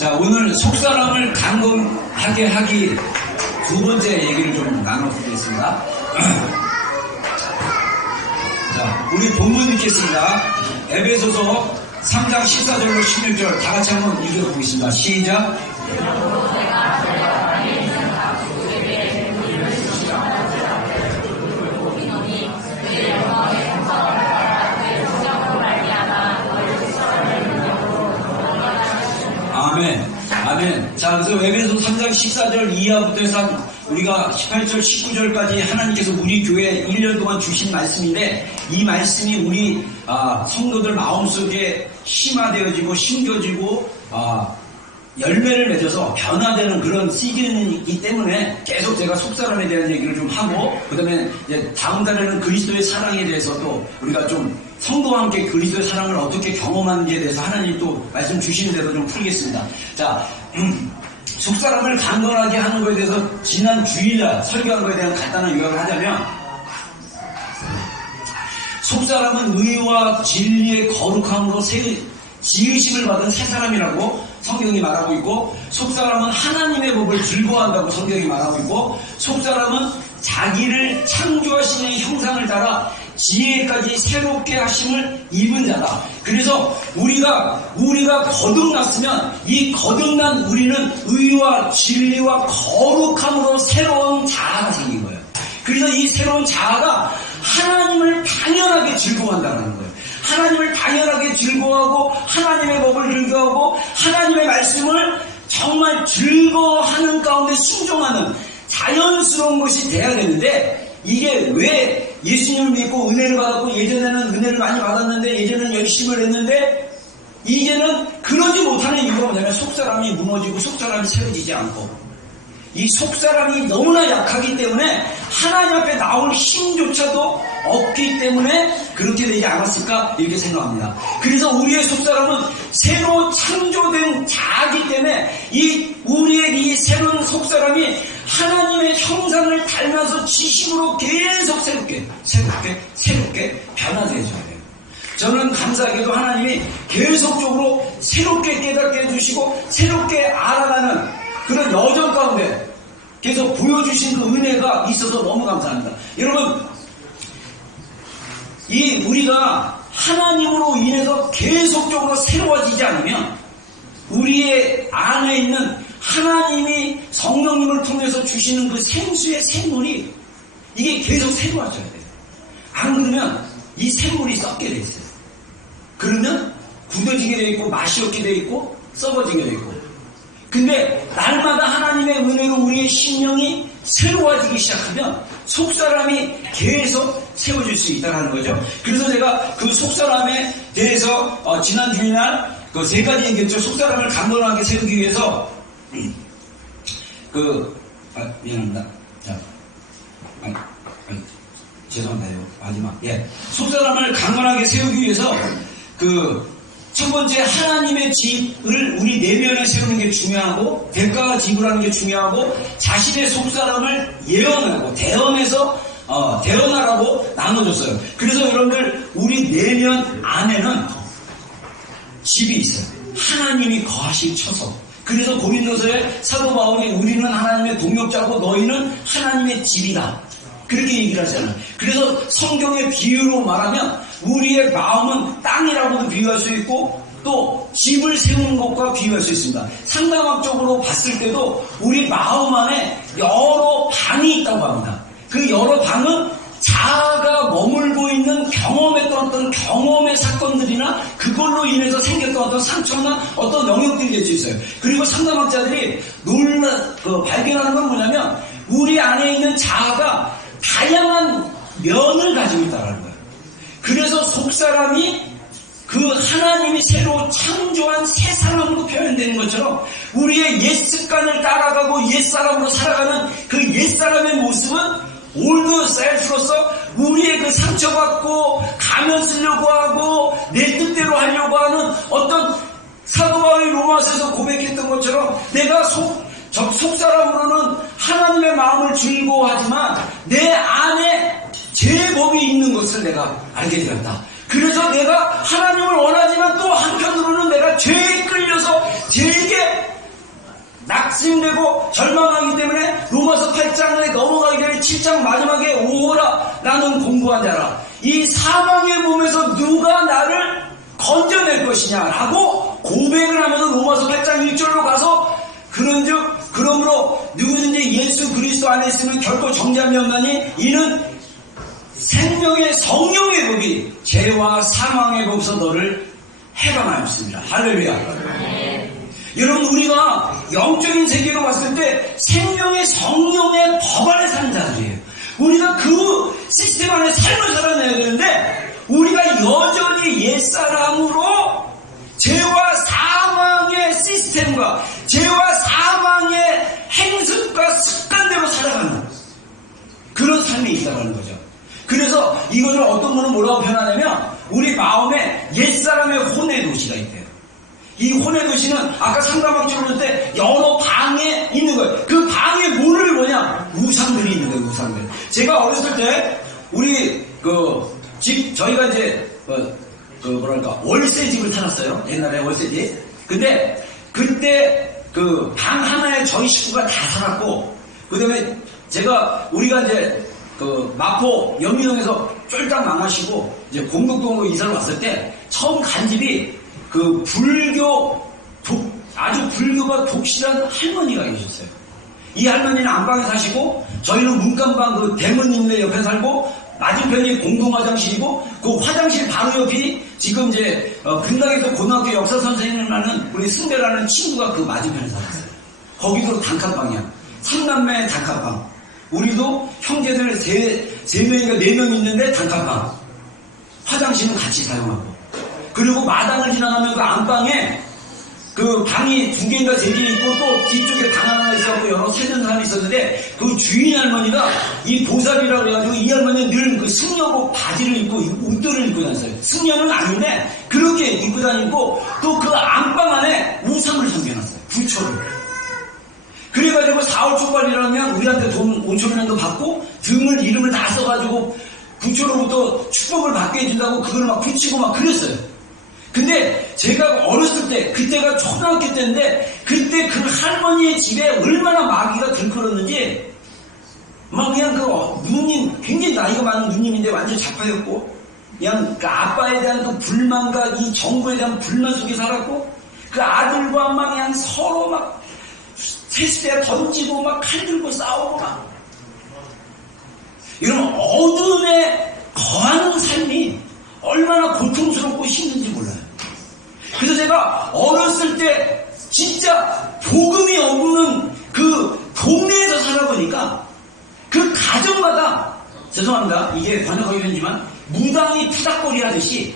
자, 오늘 속사람을 강건하게 하기 두 번째 얘기를 좀 나눠보겠습니다. 자, 우리 본문 읽겠습니다. 에베소서 3장 14절로 16절 다 같이 한번 읽어보겠습니다. 시작. 아멘. 아멘. 자, 그래서 에베소 3장 14절 이하부터 해서 우리가 18절, 19절까지 하나님께서 우리 교회에 1년 동안 주신 말씀인데, 이 말씀이 우리 성도들 마음속에 심화되어지고 심겨지고 열매를 맺어서 변화되는 그런 시즌이기 때문에 계속 제가 속사람에 대한 얘기를 좀 하고, 그 다음에 이제 다음 달에는 그리스도의 사랑에 대해서 또 우리가 좀 성도와 함께 그리스도의 사랑을 어떻게 경험하는지에 대해서 하나님 또 말씀 주시는 대로 좀 풀겠습니다. 자, 속사람을 강건하게 하는 것에 대해서 지난 주일날 설교한 것에 대한 간단한 요약을 하자면, 속사람은 의와 진리의 거룩함으로 지으심을 받은 새 사람이라고 성경이 말하고 있고, 속사람은 하나님의 법을 즐거워한다고 성경이 말하고 있고, 속사람은 자기를 창조하시는 형상을 따라 지혜까지 새롭게 하심을 입은 자다. 그래서 우리가 거듭났으면 이 거듭난 우리는 의와 진리와 거룩함으로 새로운 자아가 생긴 거예요. 그래서 이 새로운 자아가 하나님을 당연하게 즐거워한다는 거예요. 하나님을 당연하게 즐거워하고 하나님의 법을 즐거워하고 하나님의 말씀을 정말 즐거워하는 가운데 순종하는 자연스러운 것이 돼야 되는데, 이게 왜 예수님을 믿고 은혜를 받았고, 예전에는 은혜를 많이 받았는데, 예전에는 열심을 했는데 이제는 그러지 못하는 이유가 뭐냐면, 속사람이 무너지고 속사람이 세워지지 않고, 이 속사람이 너무나 약하기 때문에 하나님 앞에 나올 힘조차도 없기 때문에 그렇게 되지 않았을까 이렇게 생각합니다. 그래서 우리의 속사람은 새로 창조된 자이기 때문에 우리의 이 새로운 속사람이 하나님의 형상을 닮아서 지식으로 계속 새롭게 변화되어져야 돼요. 저는 감사하게도 하나님이 계속적으로 새롭게 깨닫게 해주시고 새롭게 알아가는 그런 여정 가운데 계속 보여주신 그 은혜가 있어서 너무 감사합니다. 여러분, 우리가 하나님으로 인해서 계속적으로 새로워지지 않으면 우리의 안에 있는 하나님이 성령님을 통해서 주시는 그 생수의 샘물이 이게 계속 새로워져야 돼요. 안 그러면 이 샘물이 썩게 돼 있어요. 그러면 굳어지게 돼 있고 맛이 없게 돼 있고 썩어지게 돼 있고. 근데 날마다 하나님의 은혜로 우리의 심령이 새로워지기 시작하면 속사람이 계속 세워질 수 있다는 거죠. 그래서 제가 그 속사람에 대해서 지난 주일날 그 세 가지 얘기했죠. 속사람을 강건하게 세우기 위해서 미안합니다. 자, 죄송합니다. 마지막. 속사람을 강건하게 세우기 위해서 첫 번째, 하나님의 집을 우리 내면에 세우는 게 중요하고, 대가가 지불하는 게 중요하고, 자신의 속사람을 예언하고 대언하라고 나눠줬어요. 그래서 여러분들, 우리 내면 안에는 집이 있어요. 하나님이 거하실 처소. 그래서 고린도서에 사도 바울이 우리는 하나님의 동역자고 너희는 하나님의 집이다, 그렇게 얘기를 하잖아요. 그래서 성경의 비유로 말하면 우리의 마음은 땅이라고도 비유할 수 있고 또 집을 세우는 것과 비유할 수 있습니다. 상담학적으로 봤을 때도 우리 마음 안에 여러 방이 있다고 합니다. 그 여러 방은 자아가 머물고 있는 경험했던 어떤 경험의 사건들이나 그걸로 인해서 생겼던 어떤 상처나 어떤 영역들이 될 수 있어요. 그리고 상담학자들이 발견하는 건 뭐냐면, 우리 안에 있는 자아가 다양한 면을 가지고 있다는 거예요. 그래서 속사람이 그 하나님이 새로 창조한 새 사람으로 표현되는 것처럼 우리의 옛 습관을 따라가고 옛 사람으로 살아가는 그 옛 사람의 모습은 올드 셀프로서 우리의 그 상처받고 가면 쓰려고 하고 내 뜻대로 하려고 하는 어떤 사도 바울이 로마서에서 고백했던 것처럼, 내가 속사람으로는 하나님의 마음을 즐거워하지만 내 안에 제 법이 있는 것을 내가 알게 되었다. 그래서 내가 하나님을 원하지만 또 한편으로는 내가 죄에 끌려서 죄에게 소진되고 절망하기 때문에 로마서 8장에 넘어가기 전에 7장 마지막에 오호라 나는 공고한 자라. 이 사망의 몸에서 누가 나를 건져낼 것이냐라고 고백을 하면서 로마서 8장 1절로 가서 그런즉 그러므로 누구든지 예수 그리스도 안에 있으면 결코 정죄함이 없나니 이는 생명의 성령의 법이 죄와 사망의 법에서 너를 해방하였습니다. 할렐루야. 여러분 우리가 영적인 세계로 봤을 때 생명의 성령의 법 안에 사는 자들이에요. 우리가 그 시스템 안에 삶을 살아내야 되는데 우리가 여전히 옛사람으로 죄와 사망의 시스템과 죄와 사망의 행습과 습관대로 살아가는 그런 삶이 있다는 거죠. 그래서 이것을 어떤 분은 뭐라고 표현하냐면 우리 마음에 옛사람의 혼의 도시가 있대요. 이 혼의 도시는 아까 상담학적으로 볼 때 여러 방에 있는 거예요. 그 방에 뭐를 뭐냐? 우상들이 있는 거예요. 우상들. 제가 어렸을 때 우리 집 저희가 이제 뭐랄까 월세 집을 살았어요. 옛날에 월세 집. 근데 그때 그 방 하나에 저희 식구가 다 살았고 그다음에 우리가 이제 마포 연미동에서 쫄딱 망하시고 이제 공덕동으로 이사를 왔을 때 처음 간 집이 그 아주 불교가 독실한 할머니가 계셨어요. 이 할머니는 안방에 사시고 저희는 문간방 그 대문님네 옆에 살고 맞은편이 공동화장실이고 그 화장실 바로 옆이 지금 이제 근당에서 고등학교 역사 선생님을 하는 우리 승배라는 친구가 그 맞은편에 살았어요. 거기도 단칸방이야. 3남매 단칸방. 우리도 형제들 세 명인가 4명 있는데 단칸방. 화장실은 같이 사용하고. 그리고 마당을 지나가면 그 안방에 그 방이 2개인가 3개 있고 또 뒤쪽에 방 하나 있었고 여러 세전 사람이 있었는데 그 주인 할머니가 이 보살이라고 해가지고 이 할머니는 늘 그 승려복 바지를 입고 옷들을 입고 다녔어요. 승려는 아닌데 그렇게 입고 다니고 또 그 안방 안에 우상을 섬겨놨어요. 부처를. 그래가지고 4월 초발이라면 우리한테 돈 5,000원도 받고 등을 이름을 다 써가지고 부처로부터 축복을 받게 해준다고 그걸 막 붙이고 막 그랬어요. 근데 제가 어렸을 때 그때가 초등학교 때인데 그때 그 할머니의 집에 얼마나 마귀가 들끓었는지 막 그냥 그 누님 굉장히 나이가 많은 누님인데 완전 자파였고 그냥 그 아빠에 대한 그 불만과 이 정부에 대한 불만 속에 살았고 그 아들과 막 그냥 서로 막 테스트에 던지고 막 칼 들고 싸우고 막 이런 어둠에 거하는 삶이 얼마나 고통스럽고 힘든지 몰라요. 그래서 제가 어렸을 때 진짜 복음이 없는 그 동네에서 살아보니까 그 가정마다 죄송합니다. 이게 번역하기 힘들지만 무당이 푸닥거리 하듯이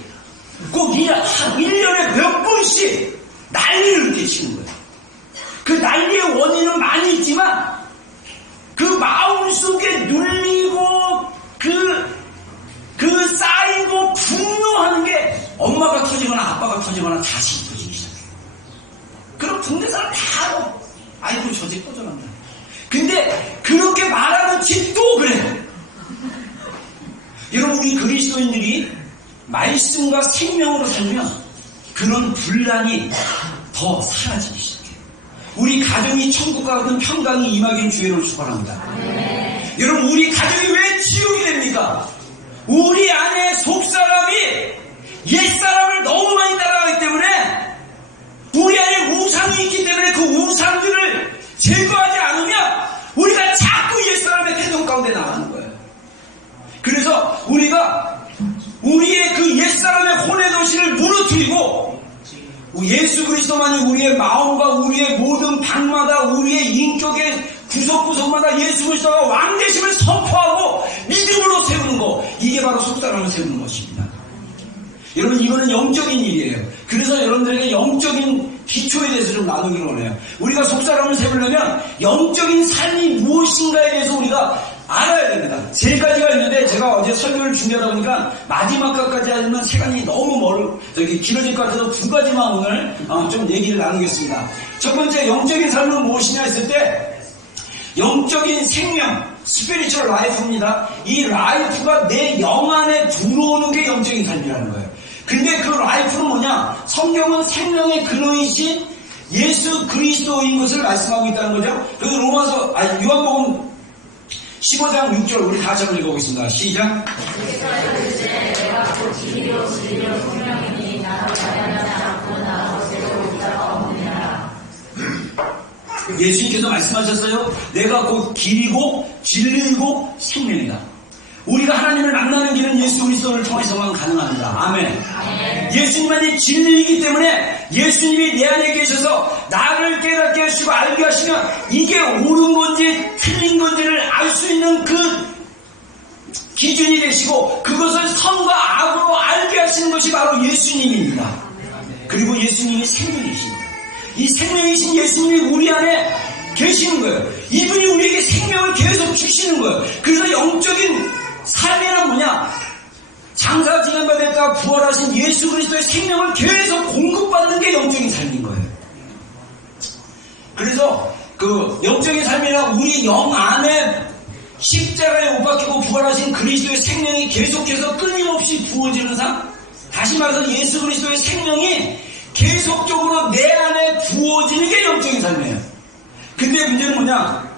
꼭 1년에 몇 번씩 난리를 이렇게 치는 거예요. 그 난리의 원인은 많이 있지만 그 마음속에 눌리고 그 쌓이고 분노하는 게 엄마가 터지거나 아빠가 터지거나 다시 터지기 시작해요. 그럼 동네 사람 다 알아. 아이고 저 집 꺼져난다. 근데 그렇게 말하는 집도 그래. 여러분 우리 그리스도인들이 말씀과 생명으로 살면 그런 분란이 더 사라지기 시작해요. 우리 가정이 천국과 같은 평강이 임하기를 주의로 축원합니다. 여러분 우리 가정이 왜 지옥이 됩니까? 우리 안에 속사람이 옛사람을 너무 많이 따라가기 때문에 우리 안에 우상이 있기 때문에 그 우상들을 제거하지 않으면 우리가 자꾸 옛사람의 태동 가운데 나가는 거예요. 그래서 우리가 우리의 그 옛사람의 혼의 도시를 무너뜨리고 예수 그리스도만이 우리의 마음과 우리의 모든 방마다 우리의 인격의 구석구석마다 예수 그리스도가 왕되심을 선포하고 믿음으로 세우는 거, 이게 바로 속사람을 세우는 것입니다. 여러분 이거는 영적인 일이에요. 그래서 여러분들에게 영적인 기초에 대해서 좀 나누기를 원해요. 우리가 속사람을 세우려면 영적인 삶이 무엇인가에 대해서 우리가 알아야 됩니다. 3가지가 있는데 제가 어제 설교를 준비하다 보니까 마지막까지 하면 시간이 너무 길어질 것 같아서 2가지만 오늘 좀 얘기를 나누겠습니다. 첫 번째 영적인 삶은 무엇이냐 했을 때 영적인 생명, 스피리추얼 라이프입니다. 이 라이프가 내 영 안에 들어오는 게 영적인 삶이라는 거예요. 근데 그 라이프는 뭐냐? 성경은 생명의 근원이신 예수 그리스도인 것을 말씀하고 있다는 거죠. 그래서 요한복음 15장 6절 우리 다시 한번 읽어보겠습니다. 시작. 예수님께서 말씀하셨어요. 내가 곧 길이고 진리이고 생명이다. 우리가 하나님을 만나는 길은 예수 그리스도를 통해서만 가능합니다. 아멘. 예수님만이 진리이기 때문에 예수님이 내 안에 계셔서 나를 깨닫게 하시고 알게 하시면 이게 옳은 건지 틀린 건지를 알 수 있는 그 기준이 되시고 그것을 선과 악으로 알게 하시는 것이 바로 예수님입니다. 그리고 예수님이 생명이십니다. 이 생명이신 예수님이 우리 안에 계시는 거예요. 이분이 우리에게 생명을 계속 주시는 거예요. 그래서 영적인 삶이란 뭐냐? 장사 지난번에까 부활하신 예수 그리스도의 생명을 계속 공급받는 게 영적인 삶인 거예요. 그래서 그 영적인 삶이란 우리 영 안에 십자가에 못 박히고 부활하신 그리스도의 생명이 계속해서 끊임없이 부어지는 삶. 다시 말해서 예수 그리스도의 생명이 계속적으로 내 안에 부어지는 게 영적인 삶이에요. 근데 문제는 뭐냐?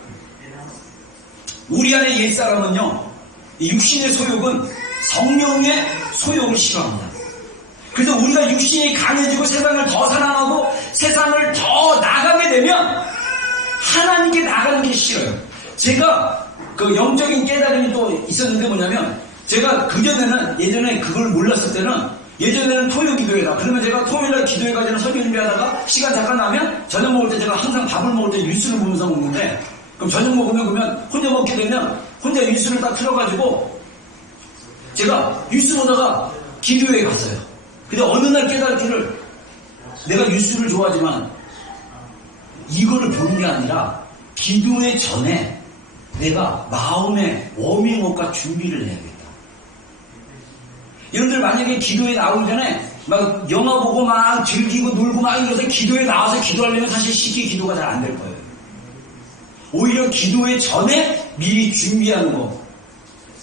우리 안에 옛사람은요, 육신의 소욕은 성령의 소욕을 싫어합니다. 그래서 우리가 육신이 강해지고 세상을 더 사랑하고 세상을 더 나가게 되면 하나님께 나가는 게 싫어요. 제가 그 영적인 깨달음이 또 있었는데 뭐냐면, 제가 그전에는 예전에 그걸 몰랐을 때는 예전에는 토요 기도회라. 그러면 제가 토요일날 기도회 가지는 설교 준비하다가 시간 잠깐 나면 저녁 먹을 때 제가 항상 밥을 먹을 때 뉴스를 보면서 먹는데, 그럼 저녁 먹으면 그러면 혼자 먹게 되면 혼자 뉴스를 딱 틀어가지고 제가 뉴스 보다가 기도회에 갔어요. 근데 어느 날 깨달기를, 내가 뉴스를 좋아하지만 이거를 보는 게 아니라 기도회 전에 내가 마음의 워밍업과 준비를 해야겠다. 여러분들 만약에 기도에 나오기 전에 막 영화 보고 막 즐기고 놀고 막 이러서 기도에 나와서 기도하려면 사실 쉽게 기도가 잘 안 될 거예요. 오히려 기도회 전에 미리 준비하는 거.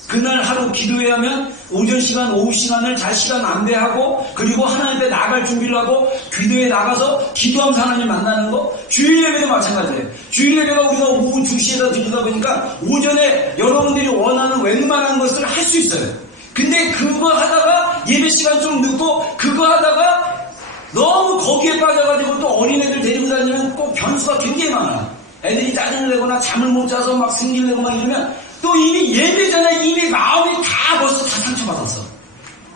그날 하루 기도회 하면 오전 시간, 오후 시간을 잘 시간 안배하고, 그리고 하나님 앞에 나갈 준비를 하고, 기도에 나가서 기도하면서 하나님 만나는 거. 주일 예배도 마찬가지예요. 주일 예배가 우리가 오후 2시에다 드리다 보니까 오전에 여러분들이 원하는 웬만한 것을 할 수 있어요. 근데 그거 하다가 예배 시간 좀 늦고 그거 하다가 너무 거기에 빠져가지고 또 어린애들 데리고 다니면 꼭 변수가 굉장히 많아. 애들이 짜증을 내거나 잠을 못 자서 막 승질 내고 막 이러면 또 이미 예배 전에 이미 마음이 다 벌써 다 상처받았어.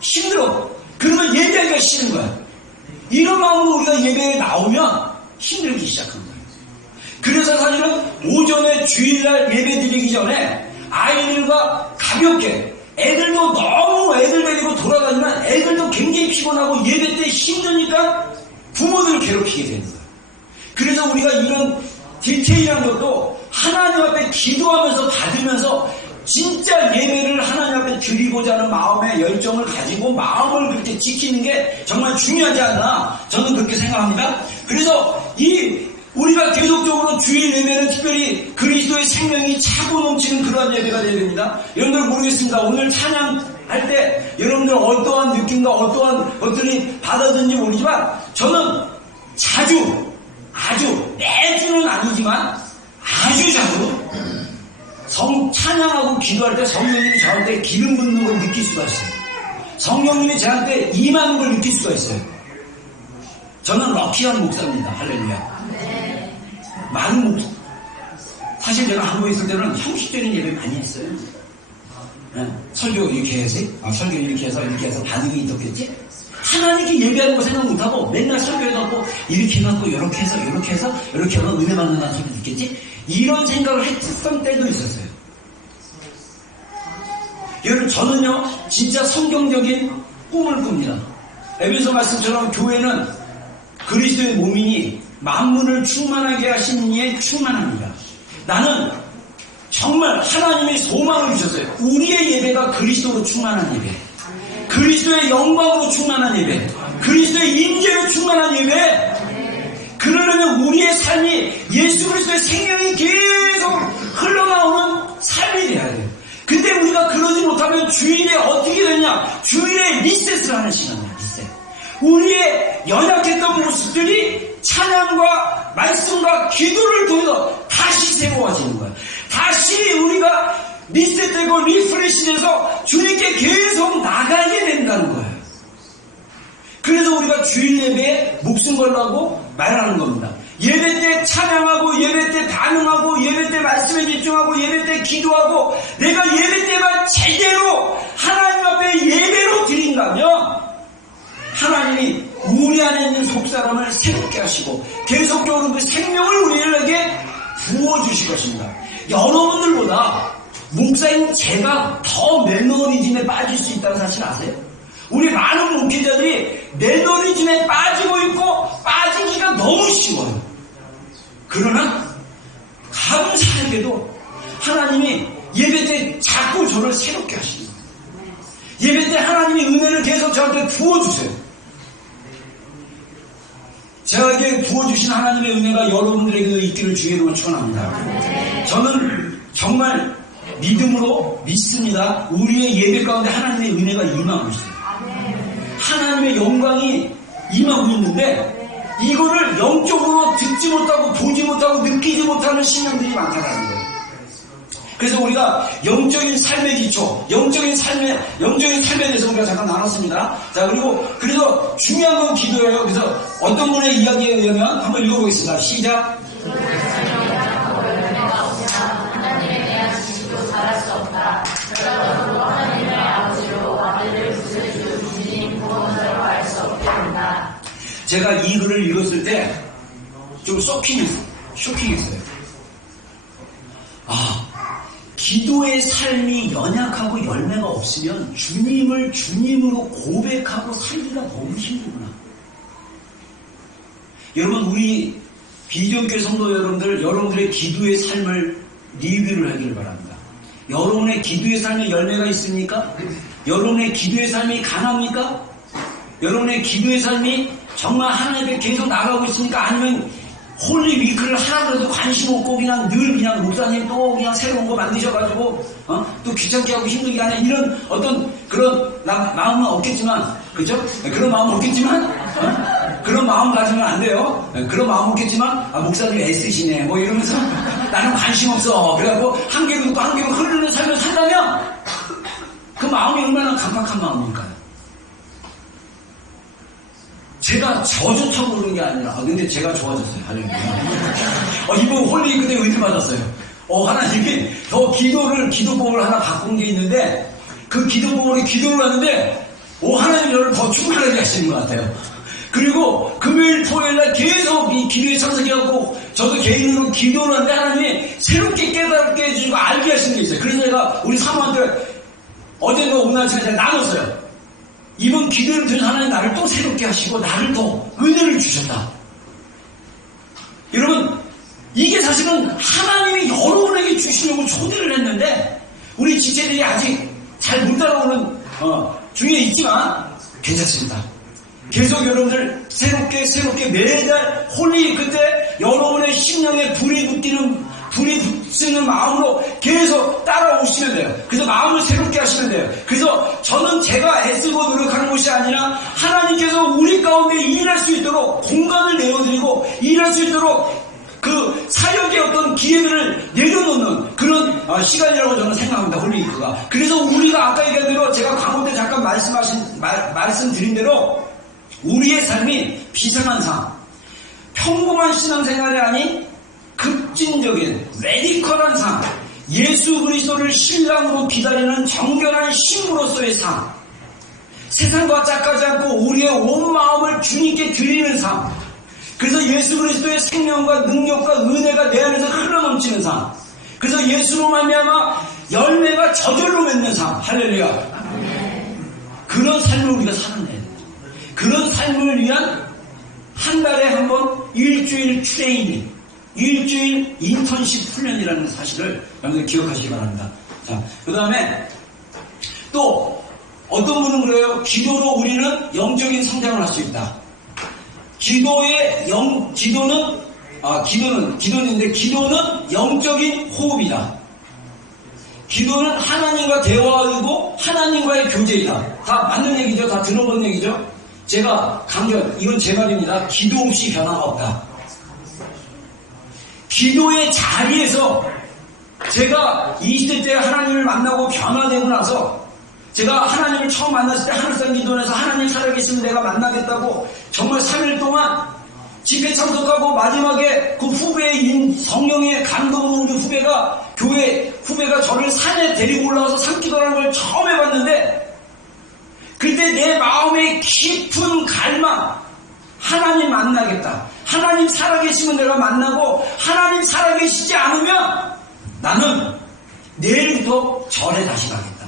힘들어. 그러면 예배하기가 싫은 거야. 이런 마음으로 우리가 예배에 나오면 힘들기 시작한 거야. 그래서 사실은 오전에 주일날 예배 드리기 전에 아이들과 가볍게, 애들도 너무 애들 데리고 돌아다니면 애들도 굉장히 피곤하고 예배 때 힘드니까 부모들을 괴롭히게 되는 거예요. 그래서 우리가 이런 디테일한 것도 하나님 앞에 기도하면서 받으면서 진짜 예배를 하나님 앞에 드리고자 하는 마음의 열정을 가지고 마음을 그렇게 지키는 게 정말 중요하지 않나, 저는 그렇게 생각합니다. 그래서 우리가 계속적으로 주일 예배는 특별히 그리스도의 생명이 차고 넘치는 그러한 예배가 되어야 됩니다. 여러분들 모르겠습니다. 오늘 찬양할 때 여러분들 어떠한 느낌과 어떠한 것들이 받았는지 모르지만 저는 아주 매주는 아니지만 아주 자주 찬양하고 기도할 때 성령님이 저한테 기름 붓는 걸 느낄 수가 있어요. 성령님이 저한테 임하는 걸 느낄 수가 있어요. 저는 럭키한 목사입니다. 할렐루야. 많은 목사. 사실 제가 한국에 있을 때는 형식적인 예배 많이 했어요. 설교 이렇게 해서, 설교 이렇게 해서 반응이 있었겠지? 하나님께 예배하는 거 생각 못하고 맨날 설교해갖고 이렇게 해갖고 이렇게 해서 이렇게 하면 은혜 받는다는 소리 듣겠지? 이런 생각을 했던 때도 있었어요. 여러분, 저는요 진짜 성경적인 꿈을 꿉니다. 에베소 말씀처럼 교회는 그리스도의 몸이니 만물을 충만하게 하신 이의 충만합니다. 나는 정말 하나님의 소망을 주셨어요. 우리의 예배가 그리스도로 충만한 예배, 그리스도의 영광으로 충만한 예배, 그리스도의 임재로 충만한 예배. 그러려면 우리의 삶이 예수 그리스도의 생명이 계속 흘러나오는 삶이 돼야 돼요. 근데 우리가 그러지 못하면 주일에 어떻게 되냐? 주일에 리셋을 하는 시간이야. 리셋. 우리의 연약했던 모습들이 찬양과 말씀과 기도를 통해서 다시 새로워지는 거예요. 다시 우리가 리셋되고 리프레시돼서 주님께 계속 나가게 된다는 거예요. 그래서 우리가 주일 예배에 목숨 걸라고 말하는 겁니다. 예배 때 찬양하고, 예배 때 반응하고, 예배 때 말씀에 집중하고, 예배 때 기도하고, 내가 예배 때만 제대로 하나님 앞에 예배로 드린다면 하나님이 우리 안에 있는 속사람을 새롭게 하시고 계속적으로 그 생명을 우리에게 부어주실 것입니다. 여러분들보다 목사인 제가 더 매너리즘에 빠질 수 있다는 사실 아세요? 우리 많은 목회자들이 매너리즘에 빠지고 있고 빠지기가 너무 쉬워요. 그러나 감사하게도 하나님이 예배 때 자꾸 저를 새롭게 하십니다. 예배 때 하나님의 은혜를 계속 저한테 부어주세요. 저에게 부어주신 하나님의 은혜가 여러분들에게도 있기를 주의 이름으로 축원합니다. 저는 정말 믿음으로 믿습니다. 우리의 예배 가운데 하나님의 은혜가 임하고 있어요. 하나님의 영광이 임하고 있는데 이거를 영적으로 듣지 못하고 보지 못하고 느끼지 못하는 신령들이 많다는 거예요. 그래서 우리가 영적인 삶의 기초, 영적인 삶에 대해서 우리가 잠깐 나눴습니다. 자, 그래서 중요한 건 기도예요. 그래서 어떤 분의 이야기에 의하면 한번 읽어보겠습니다. 시작. 하나님에 대한 지식도 잘할 수 없다. 결과적으로 하나님의 아버지로 아들을 부르시고 주님 구원자로 알 수 없게 한다. 제가 이 글을 읽었을 때 좀 쇼킹했어요. 기도의 삶이 연약하고 열매가 없으면 주님을 주님으로 고백하고 살기가 너무 힘들구나. 여러분, 우리 비전교회 성도 여러분들의 기도의 삶을 리뷰를 하기를 바랍니다. 여러분의 기도의 삶에 열매가 있습니까? 여러분의 기도의 삶이 강합니까? 여러분의 기도의 삶이 정말 하나님께 계속 나가고 있습니까? 아니면 홀리 위크를 하나라도 관심 없고 그냥 늘 그냥 목사님 또 그냥 새로운 거 만드셔가지고 또 귀찮게 하고 힘들게 하는 이런 어떤 그런 마음은 없겠지만, 그죠? 그런 마음은 없겠지만 그런 마음 가지면 안 돼요. 그런 마음 없겠지만 목사님 애쓰시네 뭐 이러면서 나는 관심 없어 그래갖고 한 개로 듣고 한 개로 흐르는 삶을 산다면 그 마음이 얼마나 강박한 마음입니까? 제가 저 좋다고 그런 게 아니라, 근데 제가 좋아졌어요. 할렐루야. 이번 홀리 그때 은혜 받았어요. 하나님이 더 기도법을 하나 바꾼 게 있는데, 그 기도법으로 기도를 하는데, 하나님이 저를 더 충만하게 하시는 것 같아요. 그리고 금요일, 토요일날 계속 이 기도에 참석해갖고, 저도 개인으로 기도를 하는데, 하나님이 새롭게 깨닫게 해주시고, 알게 하시는 게 있어요. 그래서 제가 우리 사모한테 어젠가 오늘 제가 나눴어요. 이번 기도를 들은 하나님 나를 또 새롭게 하시고 나를 또 은혜를 주셨다. 여러분, 이게 사실은 하나님이 여러분에게 주시려고 초대를 했는데 우리 지체들이 아직 잘 못 따라오는 중에 있지만 괜찮습니다. 계속 여러분들 새롭게 매달 홀리 그때 여러분의 심령에 불이 붙이는 마음으로 계속 따라오시면 돼요. 그래서 마음을 새롭게 하시면 돼요. 그래서 저는 제가 애쓰고 노력하는 것이 아니라 하나님께서 우리 가운데 일할 수 있도록 공간을 내어드리고 일할 수 있도록 그 사역의 어떤 기회들을 내려놓는 그런 시간이라고 저는 생각합니다. 홀리위크가. 그래서 우리가 아까 얘기한 대로 제가 광고 때 잠깐 말씀드린 대로 우리의 삶이 비상한 삶, 평범한 신앙생활이 아닌 급진적인 레디컬한 삶, 예수 그리스도를 신랑으로 기다리는 정결한 신부로서의 삶, 세상과 짝하지 않고 우리의 온 마음을 주님께 드리는 삶, 그래서 예수 그리스도의 생명과 능력과 은혜가 내 안에서 흘러넘치는 삶, 그래서 예수로 말미암아 열매가 저절로 맺는 삶, 할렐루야. 그런 삶을 우리가 살아내야 돼요. 그런 삶을 위한 한 달에 한 번 일주일 트레이닝, 일주일 인턴십 훈련이라는 사실을 여러분들 기억하시기 바랍니다. 자, 그 다음에 또 어떤 분은 그래요. 기도로 우리는 영적인 성장을 할 수 있다. 기도는 영적인 호흡이다. 기도는 하나님과 대화이고 하나님과의 교제이다. 다 맞는 얘기죠. 다 들어본 얘기죠. 제가 이건 제 말입니다. 기도 없이 변화가 없다. 기도의 자리에서 제가 20대 때 하나님을 만나고 변화되고 나서 제가 하나님을 처음 만났을 때 하늘산 기도원에서 하나님 살아계시면 내가 만나겠다고 정말 3일 동안 집회 참석하고 마지막에 그 후배인 성령의 감동으로 우리 교회 후배가 저를 산에 데리고 올라가서 산기도라는 걸 처음 해봤는데 그때 내 마음의 깊은 갈망, 하나님 만나겠다. 하나님 살아계시면 내가 만나고 하나님 살아계시지 않으면 나는 내일부터 절에 다시 가겠다.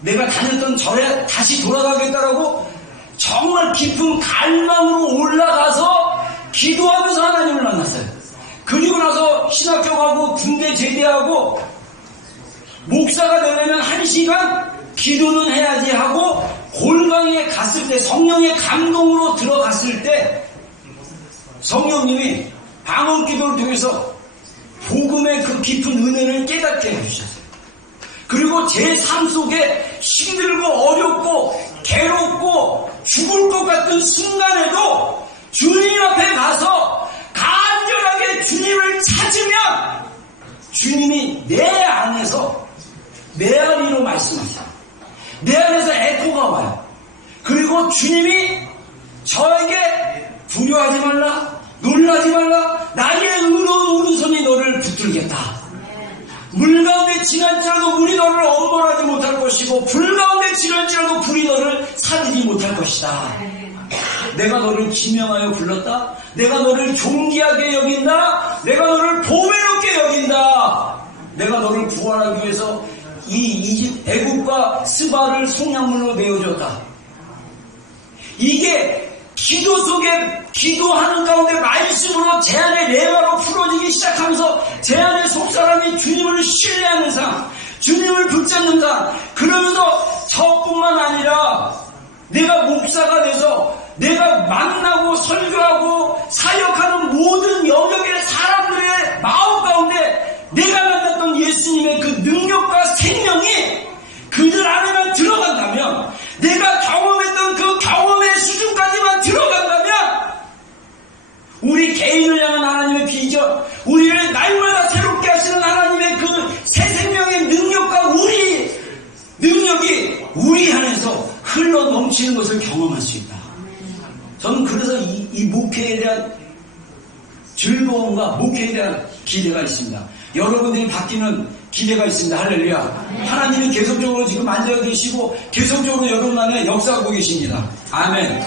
내가 다녔던 절에 다시 돌아가겠다라고 정말 깊은 갈망으로 올라가서 기도하면서 하나님을 만났어요. 그리고 나서 신학교 가고 군대 제대하고 목사가 되려면 1시간 기도는 해야지 하고 골방에 갔을 때 성령의 감동으로 들어갔을 때 성령님이 방언 기도를 통해서 복음의 그 깊은 은혜를 깨닫게 해주셨어요. 그리고 제 삶 속에 힘들고 어렵고 괴롭고 죽을 것 같은 순간에도 주님 앞에 가서 간절하게 주님을 찾으면 주님이 내 안에서 메아리로 말씀하셔요. 내 안에서 에코가 와요. 그리고 주님이 저에게 두려워하지 말라, 놀라지 말라, 나의 의로운 오른손이 너를 붙들겠다. 물 가운데 지날지라도 물이 너를 엄벌하지 못할 것이고 불 가운데 지날지라도 불이 너를 사르지 못할 것이다. 내가 너를 지명하여 불렀다. 내가 너를 존귀하게 여긴다. 내가 너를 보배롭게 여긴다. 내가 너를 구원하기 위해서 이 애국과 스바를 속량물로 내어줬다. 이게 기도 속에 기도하는 가운데 말씀으로 제 안에 레마로 풀어지기 시작하면서 제 안에 속사람이 주님을 신뢰하는 삶, 주님을 붙잡는 삶, 그러면서 저뿐만 아니라 내가 목사가 돼서 내가 만나고 설교하고 사역하는 모든 영역의 사람들의 마음 가운데 내가 만났던 예수님의 그 능력과 생명이 그들 안에만 들어간다면, 내가 경험했던 그 경험의 수준까지만 들어간다면 우리 개인을 향한 하나님의 비전, 우리를 날마다 새롭게 하시는 하나님의 그 새 생명의 능력과 우리 능력이 우리 안에서 흘러 넘치는 것을 경험할 수 있다. 저는 그래서 이 목회에 대한 즐거움과 목회에 대한 기대가 있습니다. 여러분들이 바뀌는 기대가 있습니다. 할렐루야. 하나님이 계속적으로 지금 앉아 계시고 계속적으로 여러분 안에 역사하고 계십니다. 아멘.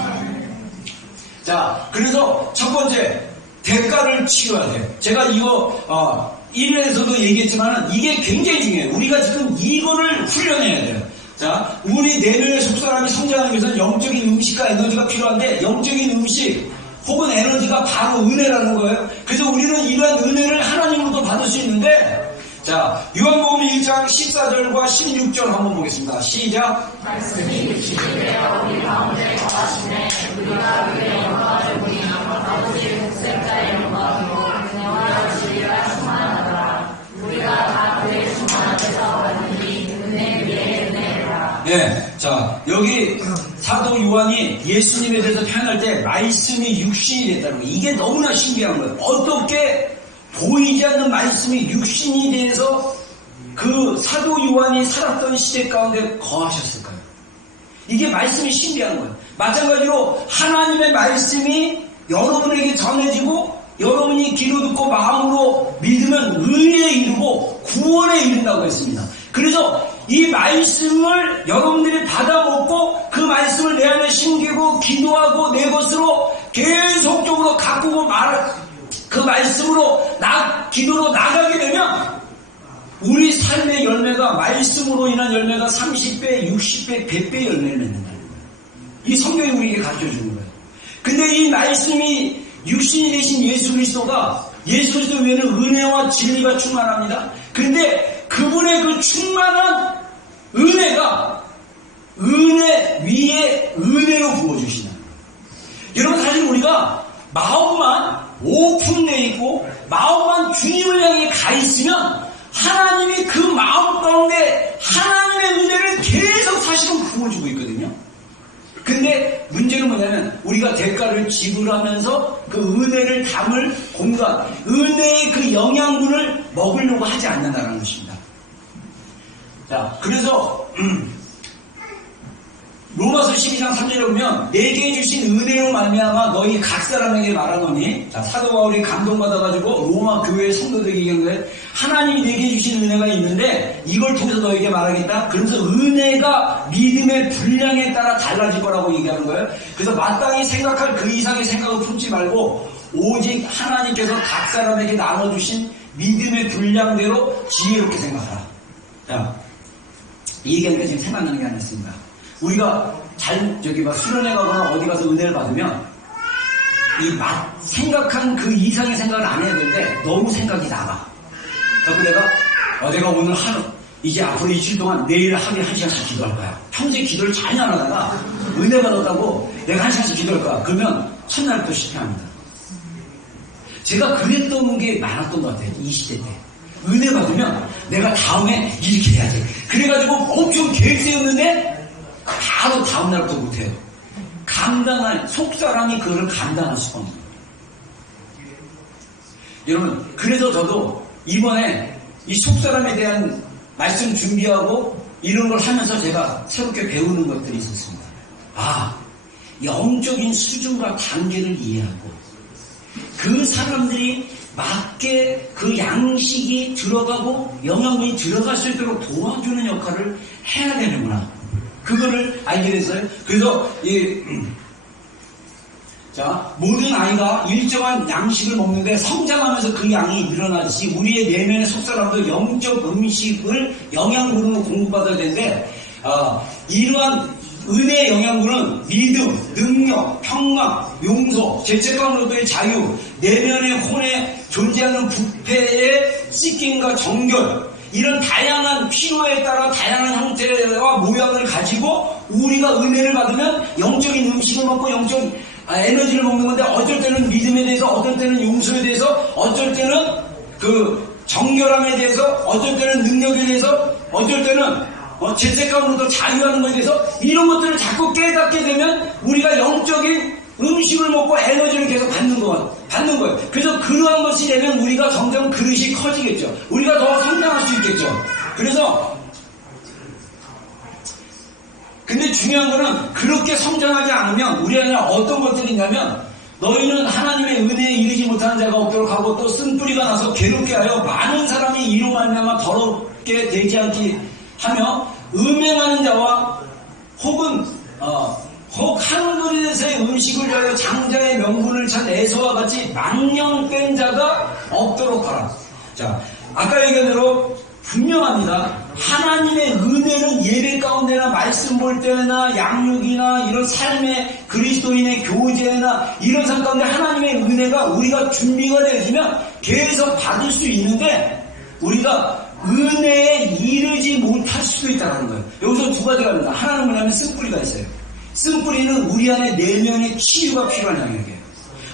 자, 그래서 첫 번째, 대가를 치러야 돼요. 제가 이거 1회에서도 얘기했지만 이게 굉장히 중요해요. 우리가 지금 이거를 훈련해야 돼요. 자, 우리 내면의 속사람이 성장하기 위해서는 영적인 음식과 에너지가 필요한데, 영적인 음식 혹은 에너지가 바로 은혜라는 거예요. 그래서 우리는 이러한 은혜를 하나님으로부터 받을 수 있는데, 자, 요한복음 1장 14절과 16절 한번 보겠습니다. 시작. 말씀이 진리되어 우리 가운데 거하시네. 우리가 그의 영광을 보니 아버지의 독생자의 영광이고 은혜와 진리가 충만하더라. 우리가 다 그의 충만 앞에서 받으니 은혜 위에 은혜라. 네, 자, 여기 사도 요한이 예수님에 대해서 표현할 때 말씀이 육신이 됐다는 거예요. 이게 너무나 신기한 거예요. 어떻게 보이지 않는 말씀이 육신이 돼서 그 사도 요한이 살았던 시대 가운데 거하셨을까요? 이게 말씀이 신비한 거예요. 마찬가지로 하나님의 말씀이 여러분에게 전해지고 여러분이 귀로 듣고 마음으로 믿으면 의에 이르고 구원에 이른다고 했습니다. 그래서 이 말씀을 여러분들이 받아먹고 그 말씀을 내 안에 심기고 기도하고 내 것으로 계속적으로 가꾸고 그 말씀으로 기도로 나가게 되면 우리 삶의 열매가, 말씀으로 인한 열매가 30배, 60배, 100배 열매를 맺는다는 거예요. 이 성경이 우리에게 가르쳐주는 거예요. 근데 이 말씀이 육신이 되신 예수 그리스도가, 예수 그리스도 외에는 은혜와 진리가 충만합니다. 근데 그분의 그 충만한 은혜가 은혜 위에 은혜로 부어주시는 거예요. 여러분, 사실 우리가 마음만 오픈되어 있고 마음만 주님을 향해 가 있으면 하나님이 그 마음 가운데 하나님의 은혜를 계속 사실은 부어주고 있거든요. 근데 문제는 뭐냐면 우리가 대가를 지불하면서 그 은혜를 담을 공간, 은혜의 그 영양분을 먹으려고 하지 않는다는 것입니다. 자, 그래서 로마서 12장 3절에 보면 내게 주신 은혜로 말미암아 너희 각 사람에게 말하노니, 자, 사도 바울이 감동받아가지고 로마 교회 성도들에게 얘기하는데 하나님이 내게 주신 은혜가 있는데 이걸 통해서 너에게 말하겠다. 그러면서 은혜가 믿음의 분량에 따라 달라질 거라고 얘기하는 거예요. 그래서 마땅히 생각할 그 이상의 생각을 품지 말고 오직 하나님께서 각 사람에게 나눠주신 믿음의 분량대로 지혜롭게 생각하라. 자, 이 얘기하니까 지금 생각나는 게 하나 있습니다. 우리가 수련회 가거나 어디 가서 은혜를 받으면 생각한 그 이상의 생각을 안 해야 되는데 너무 생각이 나가. 그래서 내가 오늘 하루, 이제 앞으로 이틀 동안 내일 하루에 1시간씩 기도할 거야. 평소에 기도를 전혀 안 하다가 은혜 받았다고 내가 1시간씩 기도할 거야. 그러면 첫날부터 실패합니다. 제가 그랬던 게 많았던 것 같아요. 20대 때. 은혜 받으면 내가 다음에 이렇게 해야 돼. 그래가지고 엄청 계획 세웠는데 바로 다음날부터 못해요. 속사람이 그걸 감당할 수가 없는 거예요. 여러분, 그래서 저도 이번에 이 속사람에 대한 말씀 준비하고 이런 걸 하면서 제가 새롭게 배우는 것들이 있었습니다. 영적인 수준과 단계를 이해하고 그 사람들이 맞게 그 양식이 들어가고 영양분이 들어갈 수 있도록 도와주는 역할을 해야 되는구나. 그거를 알게 됐어요. 그래서 모든 아이가 일정한 양식을 먹는데 성장하면서 그 양이 늘어나듯이 우리의 내면의 속사람도 영적 음식을 영양분으로 공급받아야 되는데 이러한 은혜의 영양분은 믿음, 능력, 평강, 용서, 죄책감으로부터의 자유, 내면의 혼에 존재하는 부패의 씻김과 정결, 이런 다양한 필요에 따라 다양한 형태와 모양을 가지고 우리가 은혜를 받으면 영적인 음식을 먹고 영적 에너지를 먹는 건데, 어쩔 때는 믿음에 대해서, 어쩔 때는 용서에 대해서, 어쩔 때는 그 정결함에 대해서, 어쩔 때는 능력에 대해서, 어쩔 때는 죄책감으로부터 자유하는 것에 대해서 이런 것들을 자꾸 깨닫게 되면 우리가 영적인 음식을 먹고 에너지를 계속 받는 거예요. 그래서 그러한 것이 되면 우리가 점점 그릇이 커지겠죠. 우리가 더 성장할 수 있겠죠. 그래서 근데 중요한 거는 그렇게 성장하지 않으면 우리 안에 어떤 것들이 있냐면, 너희는 하나님의 은혜에 이르지 못하는 자가 없도록 하고 또 쓴뿌리가 나서 괴롭게 하여 많은 사람이 이로 말미암아 더럽게 되지 않게 하며 음행하는 자와 혹은 혹 하늘에서의 음식을 위하여 장자의 명분을 찬 에서와 같이 망령된 자가 없도록 하라. 자, 아까 얘기한 대로 분명합니다. 하나님의 은혜는 예배 가운데나 말씀 볼 때나 양육이나 이런 삶의 그리스도인의 교제나 이런 삶 가운데 하나님의 은혜가 우리가 준비가 되어지면 계속 받을 수 있는데, 우리가 은혜에 이르지 못할 수도 있다는 거예요. 여기서 두 가지가 있습니다. 하나는 뭐냐면 쓴뿌리가 있어요. 쓴뿌리는 우리 안에 내면의 치유가 필요한 영역이에요.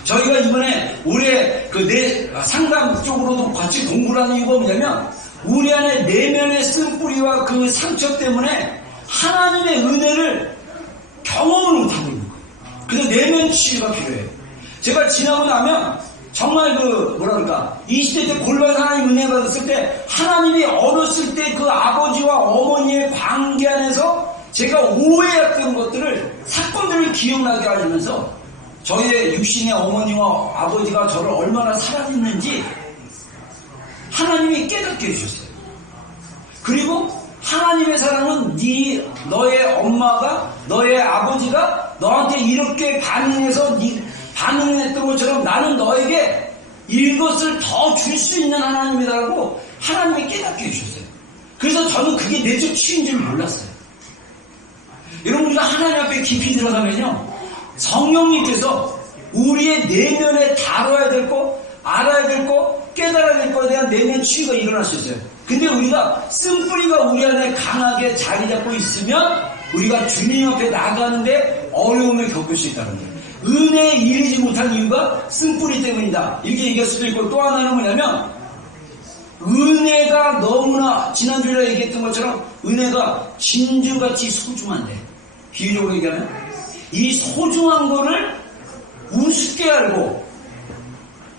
저희가 이번에 올해 상담 쪽으로도 같이 공부를 하는 이유가 뭐냐면, 우리 안에 내면의 쓴뿌리와 그 상처 때문에 하나님의 은혜를 경험을 못하고 있는 거예요. 그래서 내면 치유가 필요해요. 제가 지나고 나면 정말 20대 때 골반에서 하나님 은혜 받았을 때, 하나님이 어렸을 때 그 아버지와 어머니의 관계 안에서 제가 오해했던 것들을, 사건들을 기억나게 하면서 저의 육신의 어머니와 아버지가 저를 얼마나 사랑했는지 하나님이 깨닫게 해주셨어요. 그리고 하나님의 사랑은 너의 엄마가, 너의 아버지가 너한테 이렇게 반응해서 반응했던 것처럼 나는 너에게 이것을 더 줄 수 있는 하나님이라고 하나님이 깨닫게 해주셨어요. 그래서 저는 그게 내적 치유인 줄 몰랐어요. 여러분, 우리가 하나님 앞에 깊이 들어가면요, 성령님께서 우리의 내면에 다뤄야 될 거, 알아야 될 거, 깨달아야 될 거에 대한 내면 치유가 일어날 수 있어요. 근데 우리가 쓴뿌리가 우리 안에 강하게 자리 잡고 있으면 우리가 주님 앞에 나가는데 어려움을 겪을 수 있다는 거예요. 은혜에 이르지 못한 이유가 쓴뿌리 때문이다, 이렇게 얘기할 수도 있고, 또 하나는 뭐냐면, 은혜가 너무나, 지난주에 얘기했던 것처럼 은혜가 진주같이 소중한데, 비유적으로 얘기하면 이 소중한 거를 우습게 알고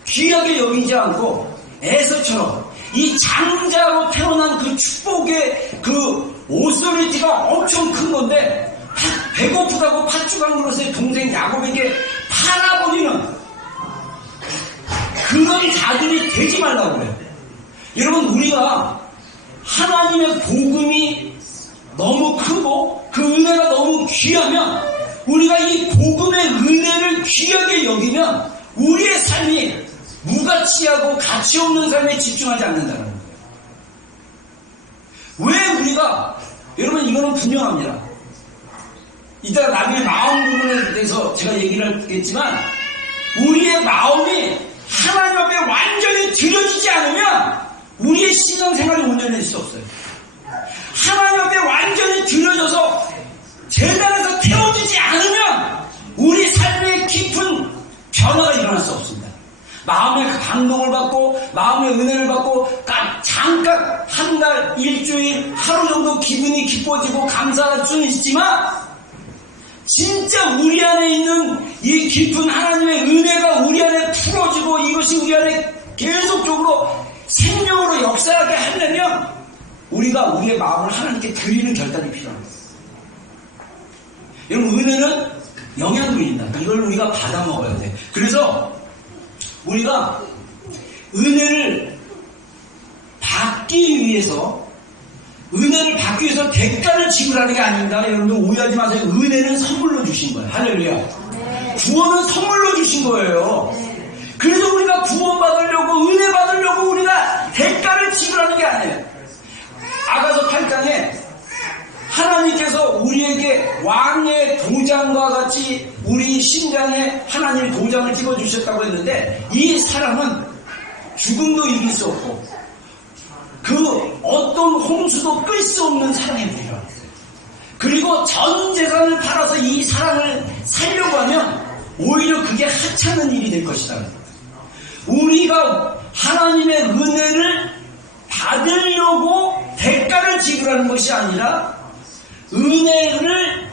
귀하게 여기지 않고 에서처럼 이 장자로 태어난 그 축복의 그 오소리티가 엄청 큰 건데 배고프다고 팥죽한 그릇에 동생 야곱에게 팔아버리는 그런 자들이 되지 말라고 그래요. 여러분, 우리가 하나님의 복음이 너무 크고 그 은혜가 너무 귀하면, 우리가 이 복음의 은혜를 귀하게 여기면 우리의 삶이 무가치하고 가치 없는 삶에 집중하지 않는다는 거예요. 왜 우리가, 여러분 이거는 분명합니다. 이따가 나중에 마음 부분에 대해서 제가 얘기를 하겠지만, 우리의 마음이 하나님 앞에 완전히 들여지지 않으면 우리의 신앙생활이 온전해질 수 없어요. 하나님 앞에 완전히 들여져서 재단에서 태워지지 않으면 우리 삶에 깊은 변화가 일어날 수 없습니다. 마음의 감동을 받고 마음의 은혜를 받고 잠깐 한 달, 일주일, 하루 정도 기분이 기뻐지고 감사할 수는 있지만, 진짜 우리 안에 있는 이 깊은 하나님의 은혜가 우리 안에 풀어지고 이것이 우리 안에 계속적으로 생명으로 역사하게 하려면 우리가 우리의 마음을 하나님께 드리는 결단이 필요합니다. 여러분, 은혜는 영향도 있다. 이걸 우리가 받아 먹어야 돼. 그래서 우리가 은혜를 받기 위해서 대가를 지불하는 게 아닙니다. 여러분들 오해하지 마세요. 은혜는 선물로 주신 거예요. 할렐루야. 구원은 선물로 주신 거예요. 그래서 우리가 구원 받으려고, 은혜 받으려고 우리가 대가를 지불하는 게 아니에요. 아가서 8장에 하나님께서 우리에게 왕의 도장과 같이 우리 심장에 하나님의 도장을 찍어주셨다고 했는데, 이 사람은 죽음도 이길 수 없고 그 어떤 홍수도 끌 수 없는 사랑이 필요합니다. 그리고 전 재산을 팔아서 이 사랑을 살려고 하면 오히려 그게 하찮은 일이 될 것이다. 우리가 하나님의 은혜를 받으려고 대가를 지불하는 것이 아니라 은혜를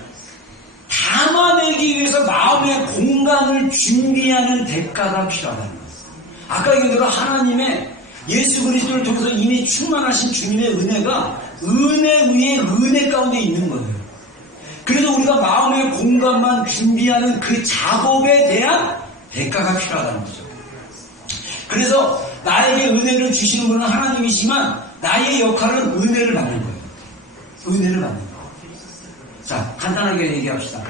담아내기 위해서 마음의 공간을 준비하는 대가가 필요하다는 것. 아까 얘기대로 하나님의 예수 그리스도를 통해서 이미 충만하신 주님의 은혜가 은혜 위에 은혜 가운데 있는 거예요. 그래서 우리가 마음의 공간만 준비하는 그 작업에 대한 대가가 필요하다는 거죠. 그래서 나에게 은혜를 주시는 분은 하나님이지만 나의 역할은 은혜를 받는 거예요. 은혜를 받는 거예요. 자, 간단하게 얘기합시다.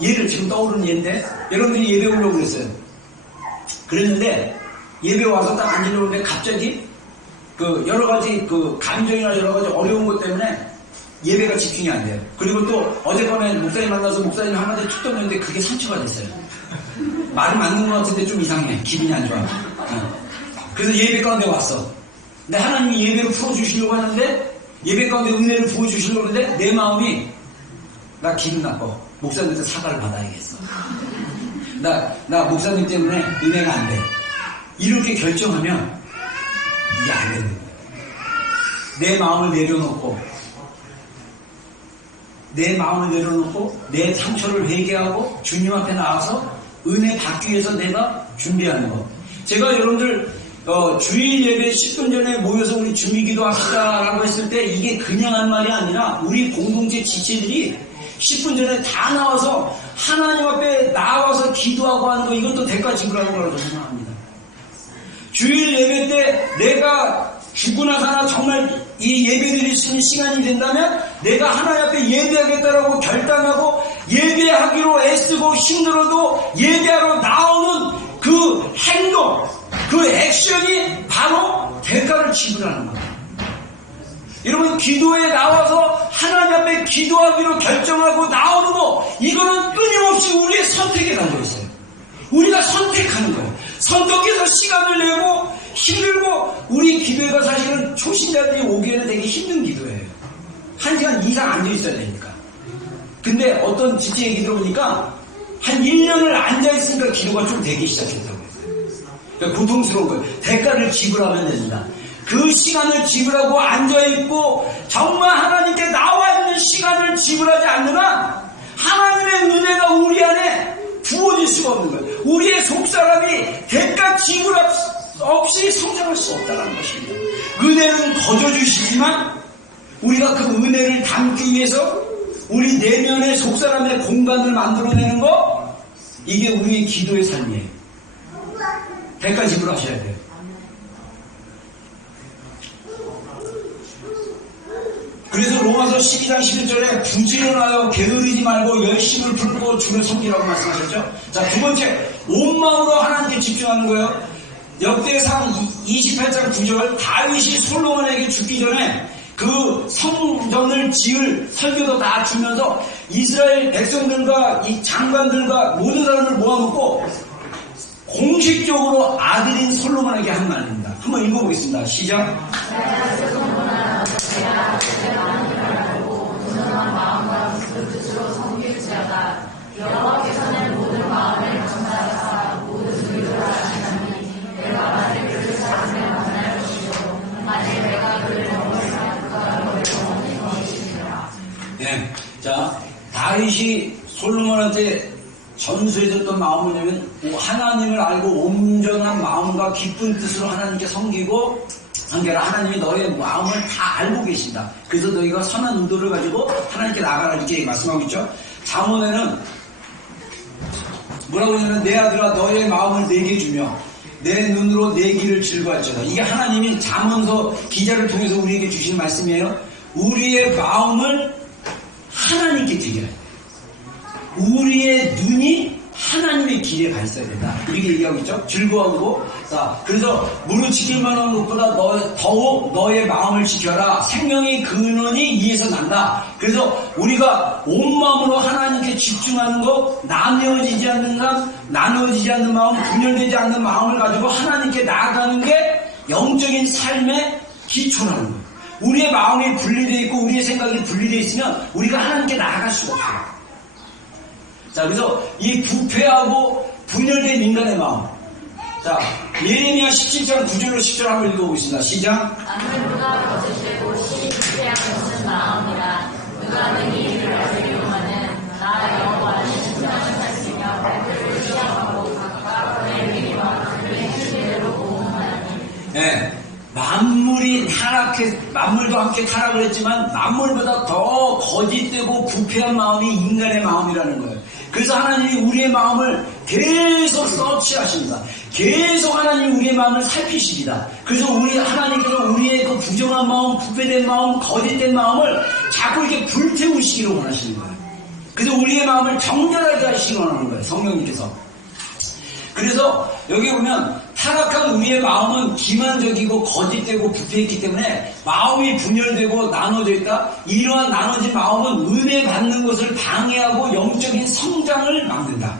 예를 지금 떠오르는 예인데, 여러분들이 예배 오려고 그랬어요. 그랬는데 예배 와서 딱 앉으려는데 갑자기 그 여러 가지 그 감정이나 여러 가지 어려운 것 때문에 예배가 집중이 안 돼요. 그리고 또 어젯밤에 목사님 만나서 목사님 한마디 툭 던졌는데 그게 상처가 됐어요. 말이 맞는 것 같은데 좀 이상해. 기분이 안 좋아. 그래서 예배 가운데 왔어. 근데 하나님이 예배를 풀어주시려고 하는데, 예배 가운데 은혜를 부어주시려고 하는데 내 마음이, 나 기분 나빠. 목사님한테 사과를 받아야겠어. 나 목사님 때문에 은혜가 안 돼. 이렇게 결정하면 이게 안 되는 거예요. 내 마음을 내려놓고 내 상처를 회개하고 주님 앞에 나와서 은혜 받기 위해서 내가 준비하는 거. 제가 여러분들 주일 예배 10분 전에 모여서 우리 준비기도 합시다라고 했을 때 이게 그냥 한 말이 아니라 우리 공동체 지체들이 10분 전에 다 나와서 하나님 앞에 나와서 기도하고 하는 거, 이것도 대가 지불하는 거라고 생각합니다. 주일 예배 때 내가 죽거나 사나 정말 이 예배드릴 수 있는 시간이 된다면 내가 하나님 앞에 예배하겠다라고 결단하고 예배하기로 애쓰고 힘들어도 예배하러 나오는 그 행동, 그 액션이 바로 대가를 지불하는 거예요. 여러분, 기도에 나와서 하나님 앞에 기도하기로 결정하고 나오는 거, 이거는 끊임없이 우리의 선택에 달려있어요. 우리가 선택하는 거예요. 선택해서 시간을 내고 힘들고, 우리 기도회가 사실은 초신자들이 오기에는 되게 힘든 기도예요. 1시간 이상 앉아있어야 되니까. 근데 어떤 지체 얘기 들어보니까 한 1년을 앉아있으니까 기도가 좀 되기 시작했다고 했어요. 그러니까 고통스러운 거예요. 대가를 지불하면 됩니다. 그 시간을 지불하고 앉아있고 정말 하나님께 나와 있는 시간을 지불하지 않는 한 하나님의 은혜가 우리 안에 부어질 수가 없는 거예요. 우리의 속사람이 대가 지불 없이 성장할 수 없다는 것입니다. 은혜는 거저주시지만 우리가 그 은혜를 담기 위해서 우리 내면의 속사람의 공간을 만들어내는 거, 이게 우리의 기도의 삶이에요. 대가 지불하셔야 돼요. 그래서 로마서 12장 11절에 부지런하여 게으르지 말고 열심을 풀고 주를 섬기라고 말씀하셨죠. 자, 두 번째, 온 마음으로 하나님께 집중하는 거예요. 역대상 28장 9절, 다윗이 솔로몬에게 죽기 전에 그 성전을 지을 설교도 다 주면서 이스라엘 백성들과 이 장관들과 모든 사람을 모아놓고 공식적으로 아들인 솔로몬에게 한 말입니다. 한번 읽어보겠습니다. 시작. 여호와께서는 모든 마음을 감사하사 모든 소유를 하시나니 내가 만일 그를 찾으면 만날 것이요 만일 내가 그를 영원히 그가 너를 영원히 거하시리라. 네, 자, 다윗이 솔로몬한테 전수해줬던 마음은 뭐냐면 하나님을 알고 온전한 마음과 기쁜 뜻으로 하나님께 섬기고 한계라 하나님이 너의 마음을 다 알고 계신다. 그래서 너희가 선한 의도를 가지고 하나님께 나가라 이렇게 말씀하고 있죠. 잠언에는 뭐라고 하냐면 내 아들아 너의 마음을 내게 주며 내 눈으로 내 길을 즐거워할지어다. 이게 하나님이 잠언서 기자를 통해서 우리에게 주시는 말씀이에요. 우리의 마음을 하나님께 드려야 돼. 우리의 눈이 하나님의 길에 가 있어야 된다. 이렇게 얘기하고 있죠. 즐거워하고. 자, 그래서 무릇 지킬만 한 것보다 더욱 너의 마음을 지켜라. 생명의 근원이 이에서 난다. 그래서 우리가 온 마음으로 하나님께 집중하는 거, 나누어지지 않는 마음, 분열되지 않는 마음을 가지고 하나님께 나아가는 게 영적인 삶의 기초라는 거예요. 우리의 마음이 분리되어 있고 우리의 생각이 분리되어 있으면 우리가 하나님께 나아갈 수가 없어요. 자, 그래서 이 부패하고 분열된 인간의 마음. 자, 예레미야 17장 9절로 10절 한번 읽어보겠습니다. 시작. 나는 누가 거짓되고 시기한 것은 마음이라 누가 능히 이를 알으려 하는 나 여호와는 심장을 살피며 발들을 시험하고 각각 그의 일과 그의 행실대로 보호하나니. 네. 만물도 함께 타락을 했지만 만물보다 더 거짓되고 부패한 마음이 인간의 마음이라는 거예요. 그래서 하나님이 우리의 마음을 계속 서치하십니다. 계속 하나님이 우리의 마음을 살피십니다. 그래서 하나님께서 우리의 그 부정한 마음, 부패된 마음, 거짓된 마음을 자꾸 이렇게 불태우시기를 원하시는 거예요. 그래서 우리의 마음을 정렬하게 하시기 원하는 거예요. 성령님께서. 그래서 여기 보면 타락한 우리의 마음은 기만적이고 거짓되고 부패했기 때문에 마음이 분열되고 나눠져 있다. 이러한 나눠진 마음은 은혜 받는 것을 방해하고 영적인 성장을 막는다.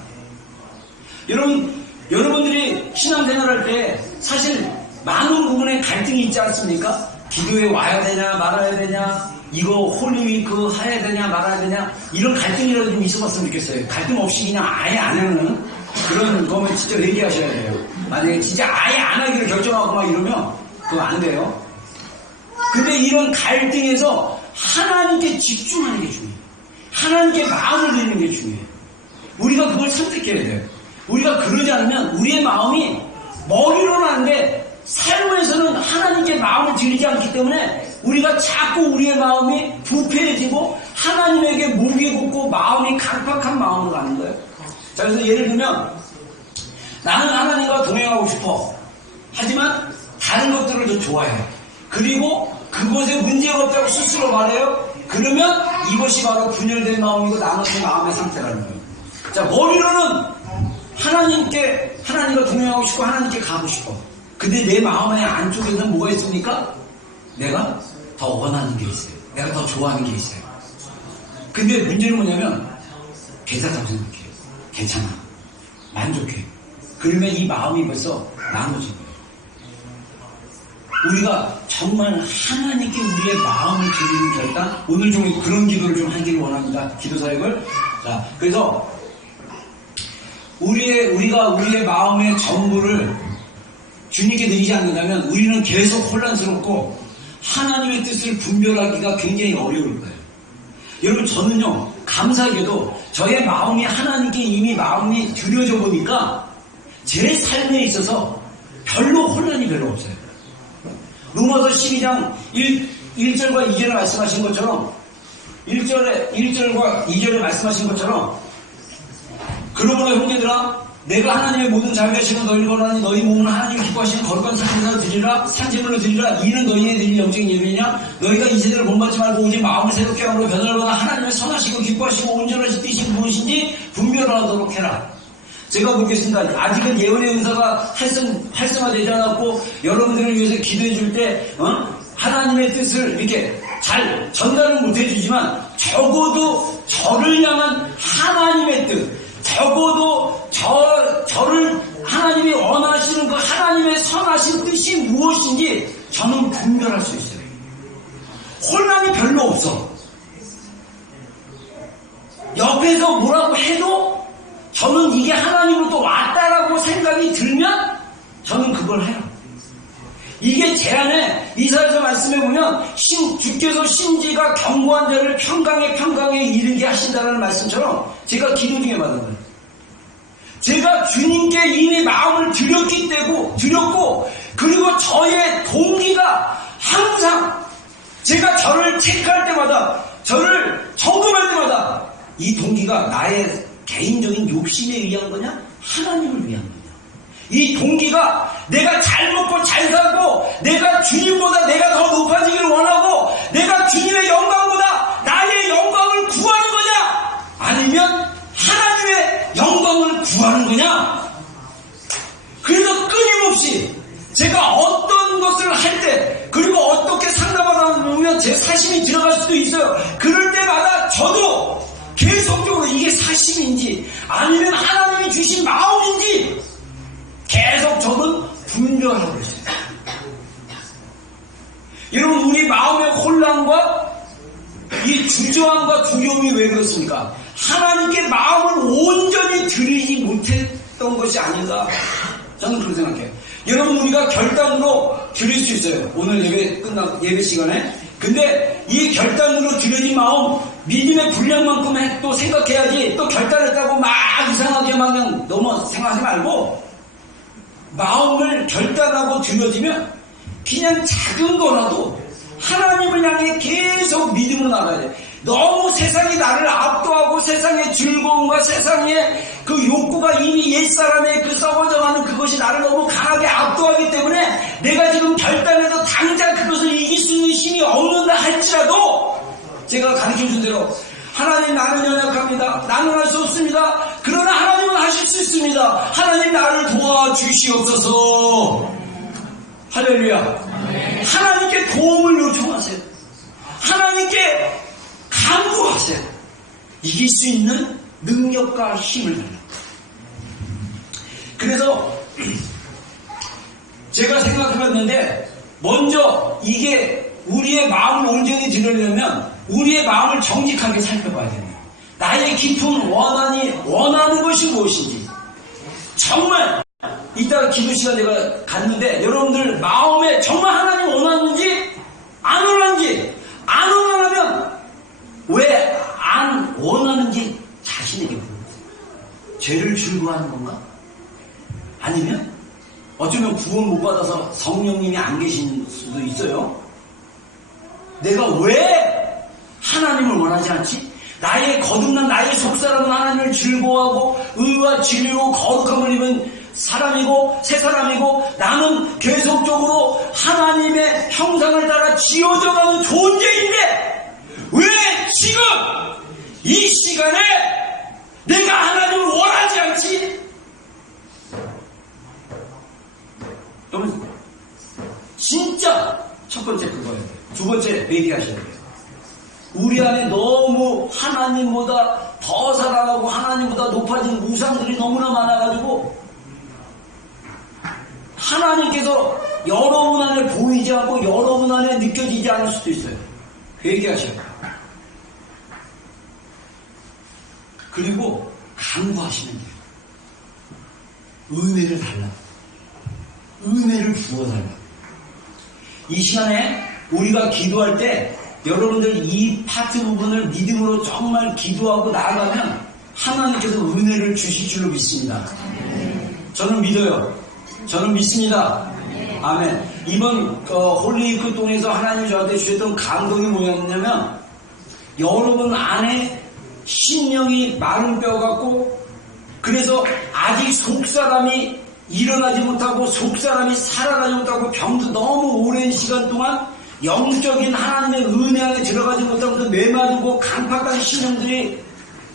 여러분들이 신앙생활할 때 사실 많은 부분에 갈등이 있지 않습니까? 기도에 와야 되냐 말아야 되냐, 이거 홀리위크 해야 되냐 말아야 되냐, 이런 갈등이라도 좀 있어봤으면 좋겠어요. 갈등 없이 그냥 아예 안 하는 그런 거면 진짜 회개하셔야 돼요. 만약에 진짜 아예 안 하기로 결정하고 막 이러면 그거 안 돼요. 근데 이런 갈등에서 하나님께 집중하는 게 중요해요. 하나님께 마음을 드리는 게 중요해요. 우리가 그걸 선택해야 돼요. 우리가 그러지 않으면 우리의 마음이 머리로는 하는데 삶에서는 하나님께 마음을 드리지 않기 때문에 우리가 자꾸 우리의 마음이 부패해지고 하나님에게 목이 굽고 마음이 강팍한 마음으로 가는 거예요. 자, 그래서 예를 들면 나는 하나님과 동행하고 싶어. 하지만 다른 것들을 더 좋아해. 그리고 그곳에 문제가 없다고 스스로 말해요. 그러면 이것이 바로 분열된 마음이고 나머지 마음의 상태라는 거예요. 자, 머리로는 하나님과 동행하고 싶고 하나님께 가고 싶어. 근데 내 마음의 안쪽에는 뭐가 있습니까? 내가 더 원하는 게 있어요. 내가 더 좋아하는 게 있어요. 근데 문제는 뭐냐면 괜찮다고 생각해. 괜찮아. 만족해. 그러면 이 마음이 벌써 나눠진 거예요. 우리가 정말 하나님께 우리의 마음을 드리는 결단, 오늘 좀 그런 기도를 좀 하기를 원합니다. 기도 사역을. 자, 그래서 우리가 우리의 마음의 전부를 주님께 드리지 않는다면 우리는 계속 혼란스럽고 하나님의 뜻을 분별하기가 굉장히 어려울 거예요. 여러분, 저는요, 감사하게도 저의 마음이 하나님께 이미 마음이 들여져 보니까 제 삶에 있어서 별로 혼란이 별로 없어요. 로마서 12장 1절과 2절에 말씀하신 것처럼 1절과 2절에 말씀하신 것처럼 그러므로 형제들아 내가 하나님의 모든 자비하시고 너희를 거하니 너희 몸은 하나님이 기뻐하시는 거룩한 산제물로 드리라 산제물로 드리라 이는 너희의 드릴 영적인 예배이냐 너희가 이 세대를 본받지 말고 오직 마음을 새롭게 함으로 변화를 받아 하나님의 선하시고 기뻐하시고 온전하신 뜻이 무엇인지 분별하도록 해라. 제가 묻겠습니다. 아직은 예언의 은사가 활성화되지 않았고 여러분들을 위해서 기도해 줄 때 하나님의 뜻을 이렇게 잘 전달을 못 해주지만 적어도 저를 향한 하나님의 뜻 적어도 저를 하나님이 원하시는 그 하나님의 선하신 뜻이 무엇인지 저는 분별할 수 있어요. 혼란이 별로 없어. 옆에서 뭐라고 해도 저는 이게 하나님으로부터 왔다라고 생각이 들면 저는 그걸 해요. 이게 제 안에 이사야서 말씀에 보면 주께서 심지가 견고한 자를 평강에 이르게 하신다는 말씀처럼 제가 기도 중에 받은 거예요. 제가 주님께 이미 마음을 드렸고 그리고 저의 동기가 항상 제가 저를 체크할 때마다 저를 점검할 때마다 이 동기가 나의 개인적인 욕심에 의한 거냐 하나님을 위한 거냐 이 동기가 내가 잘 먹고 잘 살고 내가 주님보다 내가 더 높아지길 원하고 내가 주님의 영광보다 나의 영광을 구하는 거냐 아니면 하나님의 영광을 구하는 거냐. 그래서 끊임없이 제가 어떤 것을 할 때 그리고 어떻게 상담하다 보면 제 사심이 들어갈 수도 있어요. 그럴 때마다 저도 계속적으로 이게 사심인지 아니면 하나님이 주신 마음인지 계속 저는 분별하고 있어요. 여러분 우리 마음의 혼란과 이 주저함과 두려움이 왜 그렇습니까? 하나님께 마음을 온전히 드리지 못했던 것이 아닌가 저는 그렇게 생각해요. 여러분 우리가 결단으로 드릴 수 있어요. 오늘 예배 시간에. 근데 이 결단으로 드려진 마음 믿음의 분량만큼 또 생각해야지 또 결단했다고 막 이상하게 막 그냥 너무 생각하지 말고 마음을 결단하고 드려지면 그냥 작은 거라도 하나님을 향해 계속 믿음으로 나가야 돼. 너무 세상이 나를 압도하고 세상의 즐거움과 세상의 그 욕구가 이미 옛사람의 그 썩어져가는 그것이 나를 너무 강하게 압도하기 때문에 내가 지금 결단해서 당장 그것을 이길 수 있는 힘이 없는다 할지라도 제가 가르쳐준 대로 하나님 나는 연약합니다. 나는 할 수 없습니다. 그러나 하나님은 하실 수 있습니다. 하나님 나를 도와주시옵소서. 할렐루야. 하나님께 도움을 요청하세요. 하나님께 간구하세요. 이길 수 있는 능력과 힘을 달라. 그래서 제가 생각해봤는데 먼저 이게 우리의 마음을 온전히 들으려면 우리의 마음을 정직하게 살펴봐야 됩니다. 나의 깊은 원하는 것이 무엇인지 정말 이따가 기도 시간 내가 갔는데 여러분들 마음에 정말 하나님 원하는지 안 원하는지 안 원하면 왜 안 원하는지 자신에게 물어보세요. 죄를 즐거워하는 건가? 아니면 어쩌면 구원 못 받아서 성령님이 안 계신 수도 있어요. 내가 왜 하나님을 원하지 않지? 나의 거듭난 나의 속사람은 하나님을 즐거워하고 의와 진리로 거룩함을 입은 사람이고 새 사람이고 나는 계속적으로 하나님의 형상을 따라 지어져가는 존재인데 왜 지금 이 시간에 내가 하나님을 원하지 않지? 여러분 진짜 첫 번째 그거예요. 두 번째 회개하셔야 돼요. 우리 안에 너무 하나님보다 더 사랑하고 하나님보다 높아진 우상들이 너무나 많아가지고 하나님께서 여러분 안에 보이지 않고 여러분 안에 느껴지지 않을 수도 있어요. 회개하셔야 돼요. 그리고 간구하시면 돼요. 은혜를 달라. 은혜를 부어달라. 이 시간에 우리가 기도할 때 여러분들 이 파트 부분을 믿음으로 정말 기도하고 나아가면 하나님께서 은혜를 주실 줄로 믿습니다. 저는 믿어요. 저는 믿습니다. 아멘. 이번 홀리위크 동에서 하나님이 저한테 주셨던 감동이 뭐였냐면, 여러분 안에 심령이 마른 뼈 같고, 그래서 아직 속사람이 일어나지 못하고 속사람이 살아나지 못하고 병도 너무 오랜 시간 동안 영적인 하나님의 은혜 안에 들어가지 못하면서 메마르고 강팍한 심령들이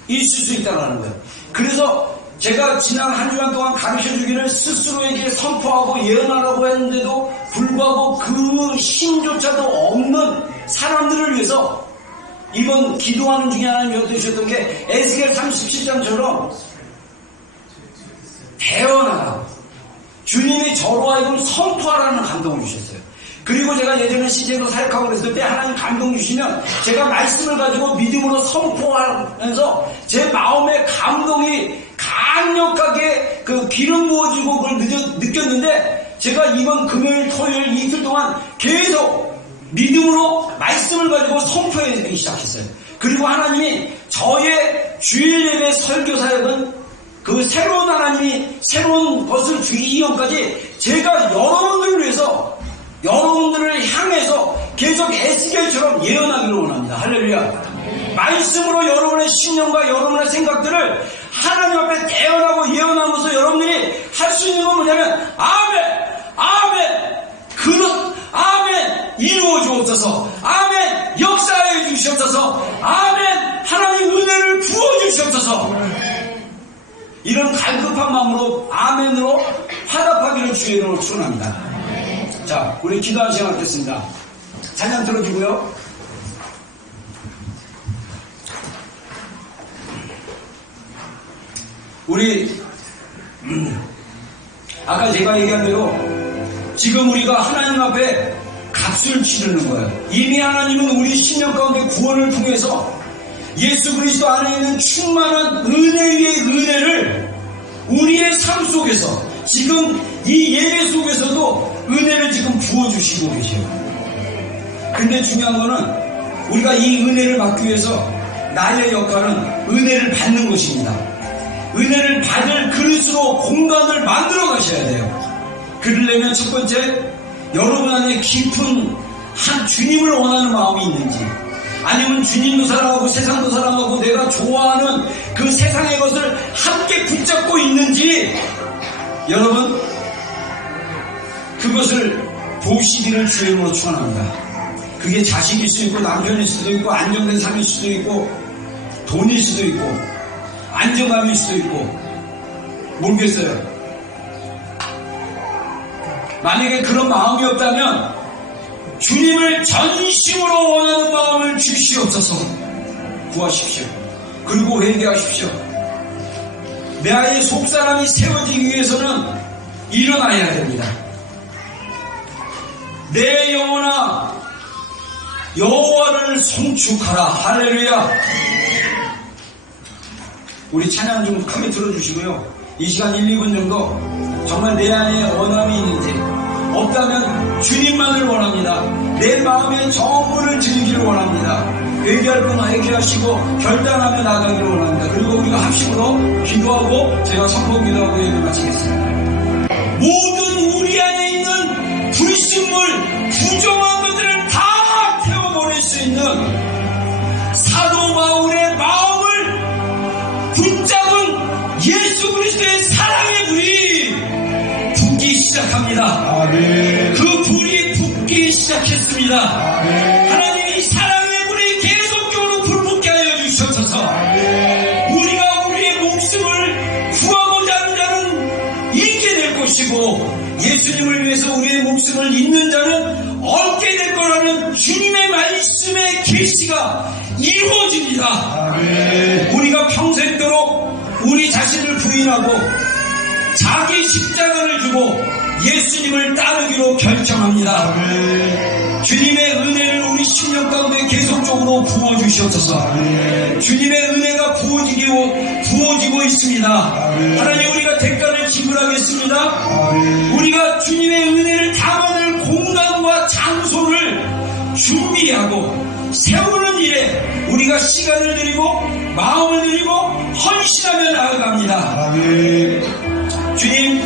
있을 수 있다는 거예요. 그래서 제가 지난 한 주간 동안 가르쳐주기를 스스로에게 선포하고 예언하라고 했는데도 불구하고 그 힘조차도 없는 사람들을 위해서 이번 기도하는 중에 하나님 여쭤주셨던 게 에스겔 37장처럼 대언하라, 주님이 저로 하여금 선포하라는 감동을 주셨어요. 그리고 제가 예전에 시제도 사역하고 그랬을 때 하나님 감동 주시면 제가 말씀을 가지고 믿음으로 선포하면서 제 마음의 감동이 강력하게 그 기름 부어지고 그걸 느꼈는데, 제가 이번 금요일 토요일 이틀 동안 계속 믿음으로 말씀을 가지고 선포하기 시작했어요. 그리고 하나님이 저의 주일 예배 설교 사역은 그 새로운 하나님이 새로운 것을 주기 이전까지 제가 여러분들을 위해서, 여러분들을 향해서 계속 에스겔처럼 예언하기를 원합니다. 할렐루야. 말씀으로 여러분의 신념과 여러분의 생각들을 하나님 앞에 대언하고 예언하면서 여러분들이 할 수 있는 건 뭐냐면, 아멘, 아멘, 아멘, 이루어 주옵소서, 아멘, 역사해 주시옵소서, 아멘, 하나님 은혜를 부어 주시옵소서. 이런 갈급한 마음으로 아멘으로 화답하기를 주의 이름으로 축원합니다. 자, 우리 기도하는 시간 갖겠습니다. 찬양 들어주고요. 우리 아까 제가 얘기한 대로 지금 우리가 하나님 앞에 값을 치르는 거예요. 이미 하나님은 우리 신령 가운데 구원을 통해서 예수 그리스도 안에 있는 충만한 은혜 위의 은혜를 우리의 삶 속에서, 지금 이 예배 속에서도 은혜를 지금 부어주시고 계세요. 근데 중요한 거는 우리가 이 은혜를 받기 위해서 나의 역할은 은혜를 받는 것입니다. 은혜를 받을 그릇으로 공간을 만들어 가셔야 돼요. 그러려면 첫 번째, 여러분 안에 깊은 한 주님을 원하는 마음이 있는지, 아니면 주님도 사랑하고 세상도 사랑하고 내가 좋아하는 그 세상의 것을 함께 붙잡고 있는지, 여러분 그것을 보시기를 주의 이름으로 축원합니다. 그게 자식일 수도 있고 남편일 수도 있고 안정된 삶일 수도 있고 돈일 수도 있고 안정감일 수도 있고 모르겠어요. 만약에 그런 마음이 없다면 주님을 전심으로 원하는 마음을 주시옵소서. 구하십시오. 그리고 회개하십시오. 나의 속사람이 세워지기 위해서는 일어나야 됩니다. 내 영혼아 여호와를 송축하라. 할렐루야. 우리 찬양 좀 크게 들어주시고요. 이 시간 1, 2분 정도 정말 내 안에 원함이 있는지, 없다면 주님만을 원합니다. 내 마음의 전부를 드리기를 원합니다. 회개할 건 회개하시고 결단하며 나가기를 원합니다. 그리고 우리가 합심으로 기도하고 제가 선포 기도하고 얘기를 마치겠습니다. 모든 우리 안에 있는 불순물, 부정한 것들을 다 태워버릴 수 있는 사도 바울의 마음을 붙잡은 예수 그리스도의 사랑의 불이 붙기 시작합니다. 아멘. 그 불이 붙기 시작했습니다. 아멘. 하나님이 사랑의 불이 계속적으로 불붙게 하여 주셔서 우리가 우리의 목숨을 구하고자 하는 자는 잃게 될 것이고, 예수님을 위해서 우리의 목숨을 잃는 자는 얻게 될 거라는 주님의 말씀의 계시가 이루어집니다. 아멘. 우리가 평생도록 우리 자신을 부인하고 자기 십자가를 주고 예수님을 따르기로 결정합니다. 아멘. 주님의 은혜를 우리 신령 가운데 계속적으로 부어주시옵소서. 아멘. 주님의 은혜가 부어지고 있습니다. 아멘. 하나님, 우리가 대가를 지불하겠습니다. 아멘. 우리가 주님의 은혜를 담아낼 공간과 장소를 준비하고 세우는 일에 우리가 시간을 드리고 마음을 드리고 헌신하며 나아갑니다. 아멘. 주님,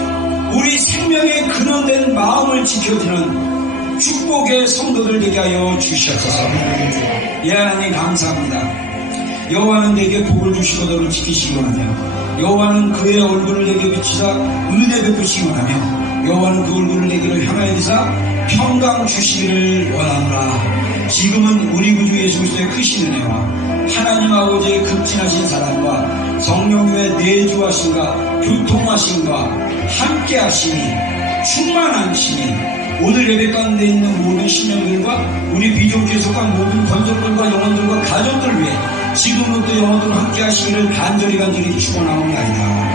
우리 생명의 근원된 마음을 지켜주는 축복의 성도들 되게 하여 주시옵소서. 예, 하나님 감사합니다. 여호와는 내게 복을 주시고 너를 지키시기 원하며 여호와는 그의 얼굴을 내게 비치사 은혜 베푸시기 원하며 여호와는 그 얼굴을 내게로 향하여 드사 평강 주시기를 원하노라. 지금은 우리 구주 예수 그리스도의 크신 은혜와 하나님 아버지의 극진하신 사랑과 성령님의 내주하심과 교통하심과 함께하심이 충만하심이 오늘 예배 가운데 있는 모든 신령들과 우리 비종교에 속한 모든 건설들과 영혼들과 가족들 위해 지금부터 영혼들 함께 하시기를 간절히 축원하옵나이다.